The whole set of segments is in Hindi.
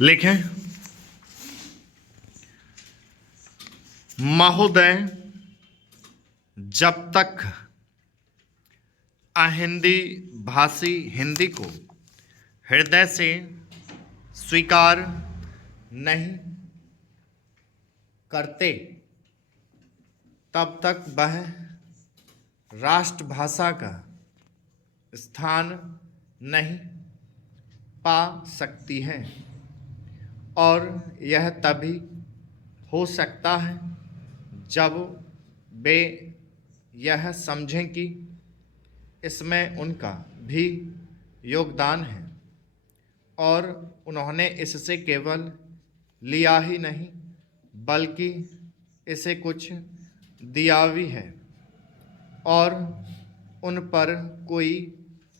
लिखें। महोदय, जब तक अहिंदी भाषी हिंदी को हृदय से स्वीकार नहीं करते, तब तक वह राष्ट्रभाषा का स्थान नहीं पा सकती है। और यह तभी हो सकता है जब वे यह समझें कि इसमें उनका भी योगदान है और उन्होंने इससे केवल लिया ही नहीं बल्कि इसे कुछ दिया भी है और उन पर कोई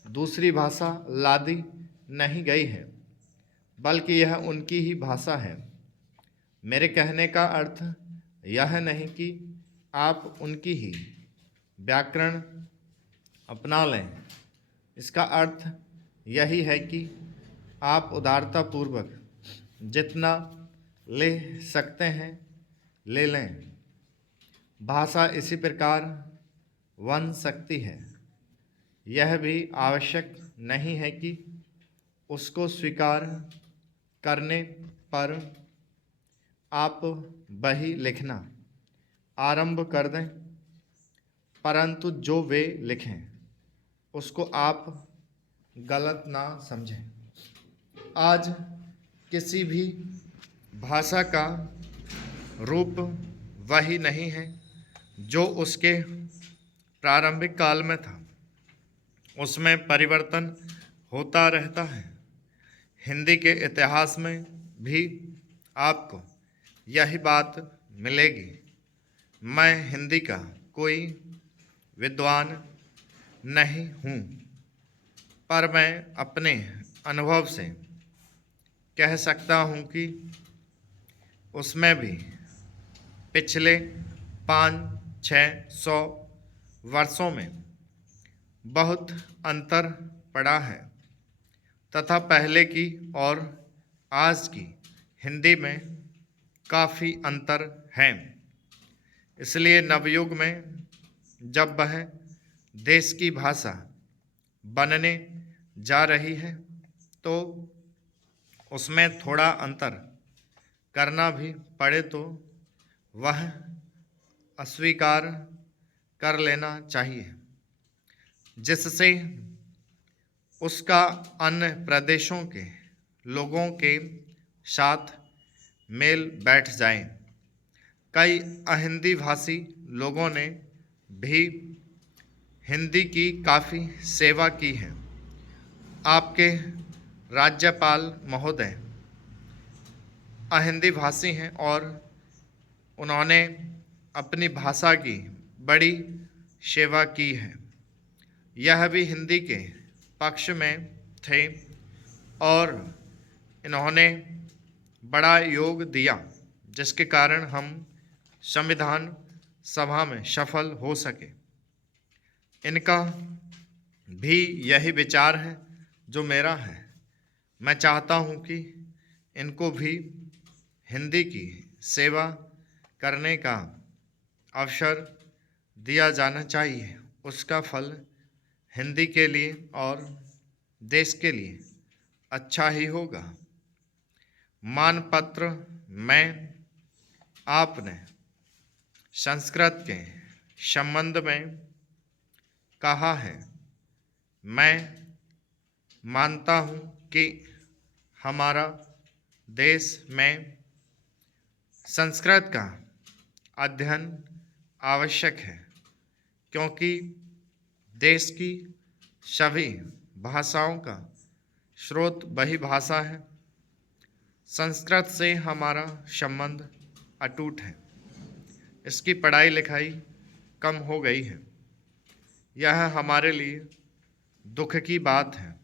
दूसरी भाषा लादी नहीं गई है, बल्कि यह उनकी ही भाषा है। मेरे कहने का अर्थ यह नहीं कि आप उनकी ही व्याकरण अपना लें। इसका अर्थ यही है कि आप उदारतापूर्वक जितना ले सकते हैं ले लें। भाषा इसी प्रकार बन सकती है। यह भी आवश्यक नहीं है कि उसको स्वीकार करने पर आप वही लिखना आरंभ कर दें, परंतु जो वे लिखें उसको आप गलत ना समझें। आज किसी भी भाषा का रूप वही नहीं है जो उसके प्रारंभिक काल में था। उसमें परिवर्तन होता रहता है। हिंदी के इतिहास में भी आपको यही बात मिलेगी। मैं हिंदी का कोई विद्वान नहीं हूँ, पर मैं अपने अनुभव से कह सकता हूँ कि उसमें भी पिछले 500-600 वर्षों में बहुत अंतर पड़ा है तथा पहले की और आज की हिंदी में काफ़ी अंतर है। इसलिए नवयुग में जब वह देश की भाषा बनने जा रही है तो उसमें थोड़ा अंतर करना भी पड़े तो वह अस्वीकार कर लेना चाहिए, जिससे उसका अन्य प्रदेशों के लोगों के साथ मेल बैठ जाए। कई अहिंदी भाषी लोगों ने भी हिंदी की काफ़ी सेवा की है। आपके राज्यपाल महोदय अहिंदी भाषी हैं और उन्होंने अपनी भाषा की बड़ी सेवा की है। यह भी हिंदी के पक्ष में थे और इन्होंने बड़ा योग दिया, जिसके कारण हम संविधान सभा में सफल हो सके। इनका भी यही विचार है जो मेरा है। मैं चाहता हूँ कि इनको भी हिंदी की सेवा करने का अवसर दिया जाना चाहिए। उसका फल हिंदी के लिए और देश के लिए अच्छा ही होगा। मानपत्र में आपने संस्कृत के संबंध में कहा है। मैं मानता हूँ कि हमारा देश में संस्कृत का अध्ययन आवश्यक है, क्योंकि देश की सभी भाषाओं का स्रोत वही भाषा है। संस्कृत से हमारा संबंध अटूट है। इसकी पढ़ाई लिखाई कम हो गई है। यह हमारे लिए दुख की बात है।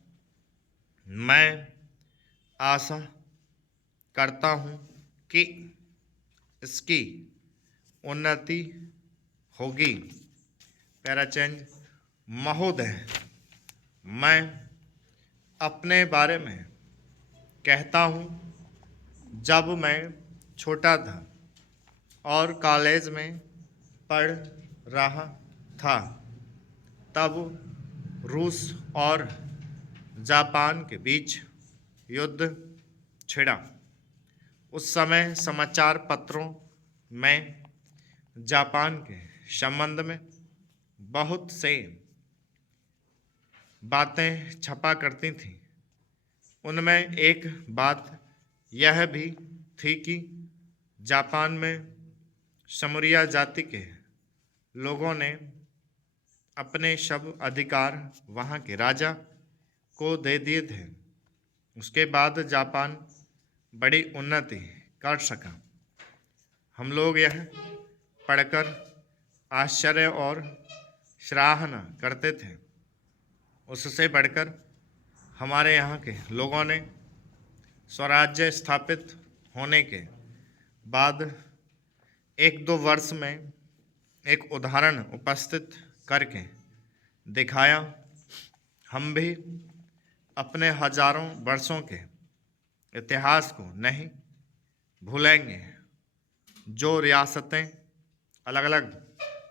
मैं आशा करता हूँ कि इसकी उन्नति होगी। पैराचेंज। महोदय, मैं अपने बारे में कहता हूँ जब मैं छोटा था और कॉलेज में पढ़ रहा था, तब रूस और जापान के बीच युद्ध छिड़ा। उस समय समाचार पत्रों में जापान के संबंध में बहुत से बातें छपा करती थीं। उनमें एक बात यह भी थी कि जापान में शमुरिया जाति के लोगों ने अपने सब अधिकार वहाँ के राजा को दे दिए थे। उसके बाद जापान बड़ी उन्नति कर सका। हम लोग यह पढ़कर आश्चर्य और सराहना करते थे। उससे बढ़कर हमारे यहाँ के लोगों ने स्वराज्य स्थापित होने के बाद 1-2 वर्ष में एक उदाहरण उपस्थित करके दिखाया। हम भी अपने हजारों वर्षों के इतिहास को नहीं भूलेंगे। जो रियासतें अलग अलग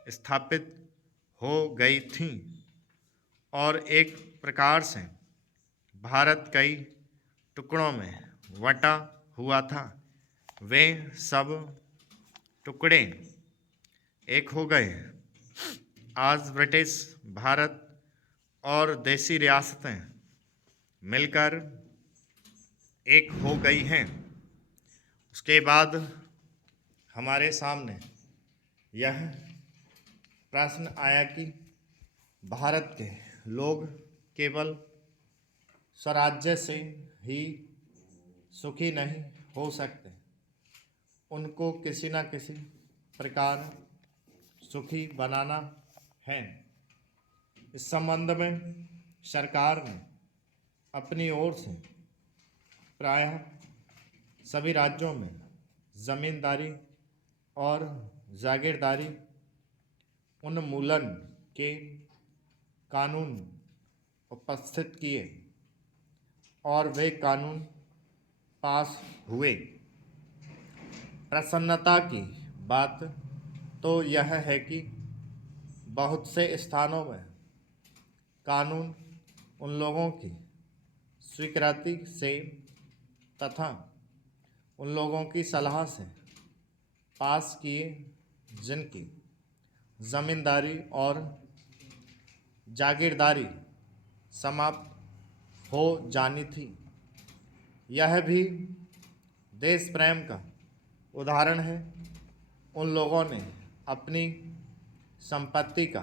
स्थापित हो गई थीं और एक प्रकार से भारत कई टुकड़ों में बटा हुआ था, वे सब टुकड़े एक हो गए। आज ब्रिटिश भारत और देसी रियासतें मिलकर एक हो गई हैं। उसके बाद हमारे सामने यह प्रश्न आया कि भारत के लोग केवल स्वराज्य से ही सुखी नहीं हो सकते, उनको किसी न किसी प्रकार सुखी बनाना है। इस संबंध में सरकार ने अपनी ओर से प्रायः सभी राज्यों में जमींदारी और जागीरदारी उन्मूलन के कानून उपस्थित किए और वे कानून पास हुए। प्रसन्नता की बात तो यह है कि बहुत से स्थानों में कानून उन लोगों की स्वीकृति से तथा उन लोगों की सलाह से पास किए जिनकी जमींदारी और जागीरदारी समाप्त हो जानी थी। यह भी देश प्रेम का उदाहरण है। उन लोगों ने अपनी संपत्ति का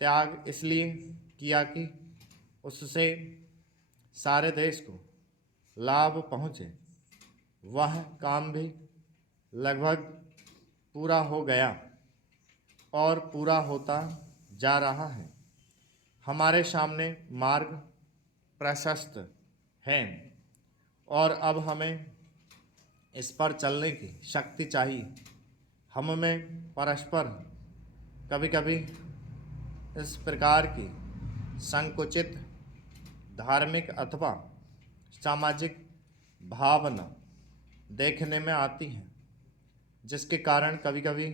त्याग इसलिए किया कि उससे सारे देश को लाभ पहुँचे। वह काम भी लगभग पूरा हो गया और पूरा होता जा रहा है। हमारे सामने मार्ग प्रशस्त है और अब हमें इस पर चलने की शक्ति चाहिए। हम में परस्पर कभी कभी इस प्रकार की संकुचित धार्मिक अथवा सामाजिक भावना देखने में आती है, जिसके कारण कभी कभी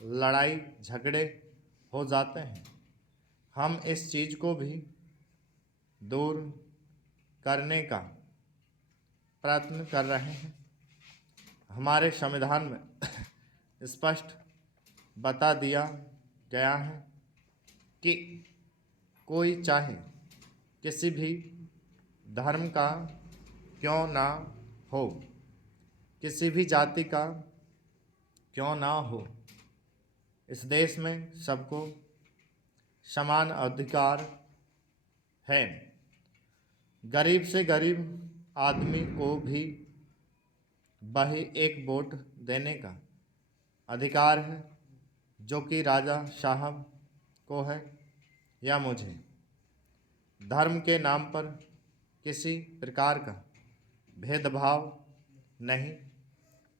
लड़ाई झगड़े हो जाते हैं। हम इस चीज़ को भी दूर करने का प्रयत्न कर रहे हैं। हमारे संविधान में स्पष्ट बता दिया गया है कि कोई चाहे किसी भी धर्म का क्यों ना हो, किसी भी जाति का क्यों ना हो, इस देश में सबको समान अधिकार है। गरीब से गरीब आदमी को भी वही एक वोट देने का अधिकार है, जो कि राजा साहब को है या मुझे। धर्म के नाम पर किसी प्रकार का भेदभाव नहीं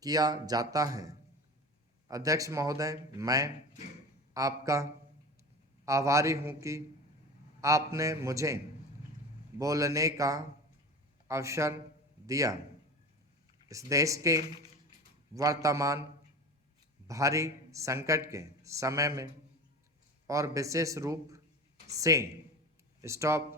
किया जाता है। अध्यक्ष महोदय, मैं आपका आभारी हूँ कि आपने मुझे बोलने का अवसर दिया। इस देश के वर्तमान भारी संकट के समय में और विशेष रूप से स्टॉप